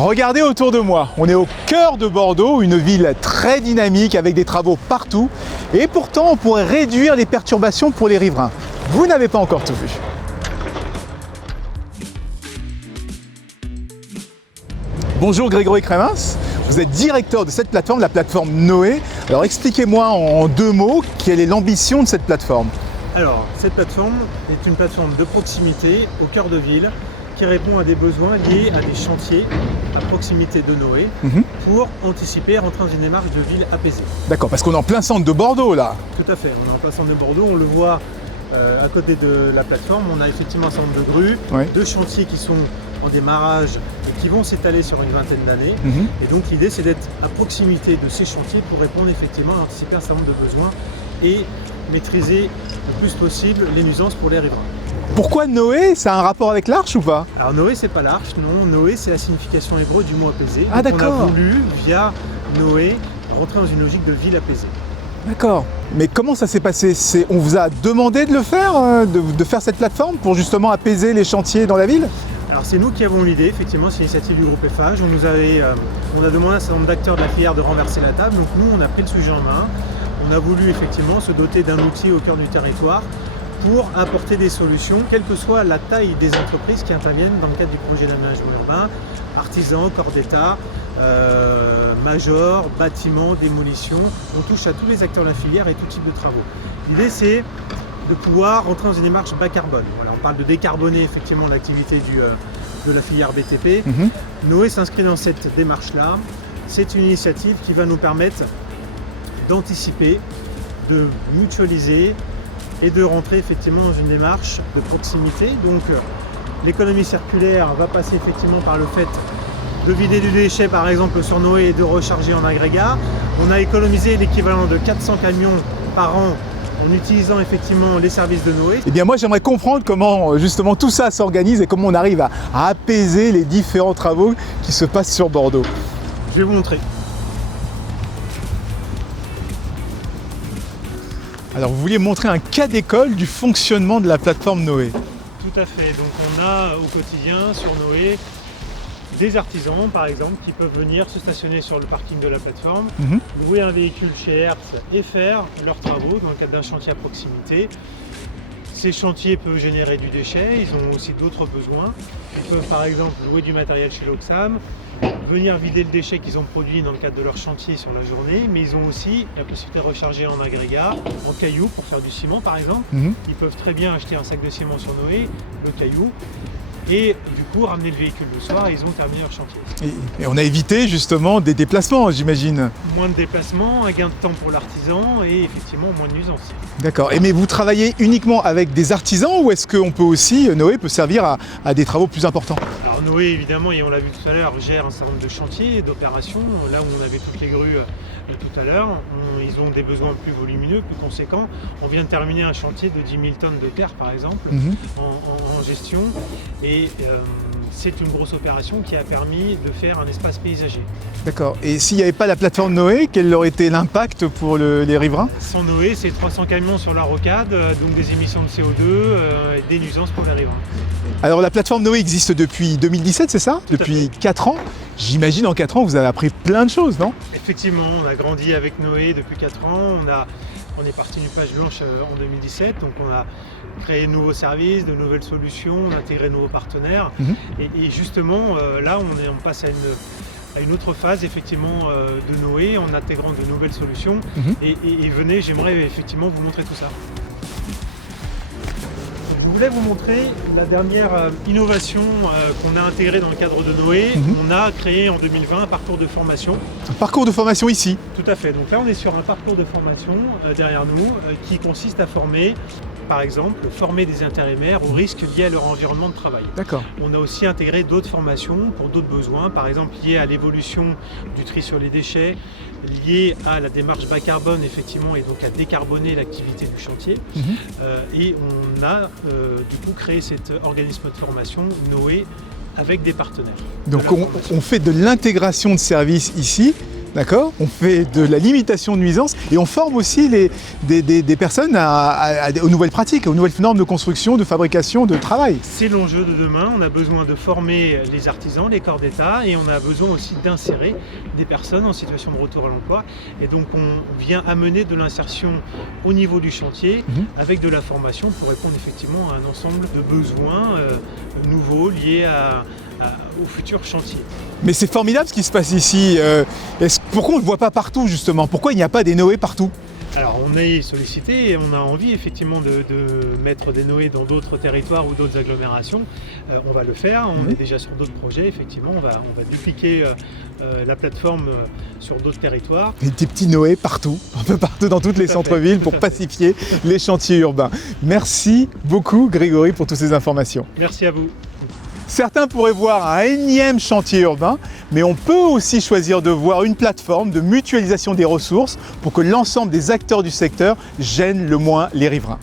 Regardez autour de moi, on est au cœur de Bordeaux, une ville très dynamique avec des travaux partout. Et pourtant, on pourrait réduire les perturbations pour les riverains. Vous n'avez pas encore tout vu. Bonjour Grégory Crémins, vous êtes directeur de cette plateforme, la plateforme Noé. Alors expliquez-moi en deux mots, quelle est l'ambition de cette plateforme? Alors, cette plateforme est une plateforme de proximité au cœur de ville qui répond à des besoins liés à des chantiers à proximité de Noé pour anticiper et rentrer dans une démarche de ville apaisée. D'accord, parce qu'on est en plein centre de Bordeaux là. Tout à fait, on est en plein centre de Bordeaux, on le voit à côté de la plateforme, on a effectivement un certain nombre de grues, de chantiers qui sont en démarrage et qui vont s'étaler sur une vingtaine d'années. Et donc l'idée c'est d'être à proximité de ces chantiers pour répondre effectivement à anticiper un certain nombre de besoins et maîtriser le plus possible les nuisances pour les riverains. Pourquoi Noé? Ça a un rapport avec l'Arche ou pas? Alors Noé c'est pas l'Arche, non, Noé c'est la signification hébreu du mot apaisé. Ah donc, d'accord. on a voulu, via Noé, rentrer dans une logique de ville apaisée. D'accord. Mais comment ça s'est passé? On vous a demandé de le faire, de faire cette plateforme pour justement apaiser les chantiers dans la ville? Alors c'est nous qui avons l'idée, effectivement, c'est l'initiative du groupe FH. On a demandé à un certain nombre d'acteurs de la filière de renverser la table, donc nous on a pris le sujet en main. On a voulu effectivement se doter d'un outil au cœur du territoire pour apporter des solutions, quelle que soit la taille des entreprises qui interviennent dans le cadre du projet d'aménagement urbain, artisans, corps d'État, majors, bâtiments, démolition. On touche à tous les acteurs de la filière et tout type de travaux. L'idée c'est de pouvoir rentrer dans une démarche bas carbone. Voilà, on parle de décarboner effectivement l'activité de la filière BTP. Noé s'inscrit dans cette démarche-là. C'est une initiative qui va nous permettre d'anticiper, de mutualiser et de rentrer effectivement dans une démarche de proximité. Donc l'économie circulaire va passer effectivement par le fait de vider du déchet par exemple sur Noé et de recharger en agrégat. On a économisé l'équivalent de 400 camions par an en utilisant effectivement les services de Noé. Eh bien moi j'aimerais comprendre comment justement tout ça s'organise et comment on arrive à apaiser les différents travaux qui se passent sur Bordeaux. Je vais vous montrer. Alors vous vouliez montrer un cas d'école du fonctionnement de la plateforme Noé. Tout à fait, donc on a au quotidien sur Noé des artisans par exemple qui peuvent venir se stationner sur le parking de la plateforme, louer un véhicule chez Hertz et faire leurs travaux dans le cadre d'un chantier à proximité. Ces chantiers peuvent générer du déchet, ils ont aussi d'autres besoins. Ils peuvent par exemple louer du matériel chez l'Oxam, venir vider le déchet qu'ils ont produit dans le cadre de leur chantier sur la journée, mais ils ont aussi la possibilité de recharger en agrégat, en cailloux pour faire du ciment par exemple. Ils peuvent très bien acheter un sac de ciment sur Noé, le caillou, et du coup ramener le véhicule le soir et ils ont terminé leur chantier. Et on a évité justement des déplacements, j'imagine. Moins de déplacements, un gain de temps pour l'artisan et effectivement moins de nuisances. D'accord. Mais vous travaillez uniquement avec des artisans ou est-ce qu'on peut aussi, Noé peut servir à des travaux plus importants? Alors Noé évidemment, et on l'a vu tout à l'heure, gère un certain nombre de chantiers et d'opérations. Là où on avait toutes les grues tout à l'heure, ils ont des besoins plus volumineux, plus conséquents. On vient de terminer un chantier de 10 000 tonnes de terre par exemple en gestion. Et c'est une grosse opération qui a permis de faire un espace paysager. D'accord. Et s'il n'y avait pas la plateforme Noé, quel aurait été l'impact pour les riverains? Sans Noé, c'est 300 camions sur la rocade, donc des émissions de CO2 et des nuisances pour les riverains. Alors la plateforme Noé existe depuis 2017, c'est ça? Depuis 4 ans. J'imagine en 4 ans, vous avez appris plein de choses, non? Effectivement, on a grandi avec Noé depuis 4 ans. On est parti d'une page blanche en 2017, donc on a créé de nouveaux services, de nouvelles solutions, on a intégré de nouveaux partenaires. Et justement, là, on passe à une autre phase effectivement de Noé en intégrant de nouvelles solutions. Et venez, j'aimerais effectivement vous montrer tout ça. Je voulais vous montrer la dernière innovation qu'on a intégrée dans le cadre de Noé. On a créé en 2020 un parcours de formation. Un parcours de formation ici? Tout à fait. Donc là, on est sur un parcours de formation derrière nous qui consiste à former, par exemple, des intérimaires aux risques liés à leur environnement de travail. D'accord. On a aussi intégré d'autres formations pour d'autres besoins, par exemple liés à l'évolution du tri sur les déchets, liés à la démarche bas carbone effectivement et donc à décarboner l'activité du chantier. Et on a du coup créé cet organisme de formation Noé avec des partenaires. Donc on fait de l'intégration de services ici d'accord? On fait de la limitation de nuisances et on forme aussi des personnes aux nouvelles pratiques, aux nouvelles normes de construction, de fabrication, de travail. C'est l'enjeu de demain. On a besoin de former les artisans, les corps d'État, et on a besoin aussi d'insérer des personnes en situation de retour à l'emploi. Et donc on vient amener de l'insertion au niveau du chantier avec de la formation pour répondre effectivement à un ensemble de besoins nouveaux liés au futur chantier. Mais c'est formidable ce qui se passe ici. Pourquoi on ne le voit pas partout justement? Pourquoi il n'y a pas des Noé partout? Alors on est sollicité et on a envie effectivement de mettre des Noé dans d'autres territoires ou d'autres agglomérations. On va le faire, on est déjà sur d'autres projets, effectivement, on va dupliquer la plateforme sur d'autres territoires. Et des petits Noé partout, un peu partout dans toutes les centres-villes pour pacifier les chantiers urbains. Merci beaucoup Grégory pour toutes ces informations. Merci à vous. Certains pourraient voir un énième chantier urbain, mais on peut aussi choisir de voir une plateforme de mutualisation des ressources pour que l'ensemble des acteurs du secteur gênent le moins les riverains.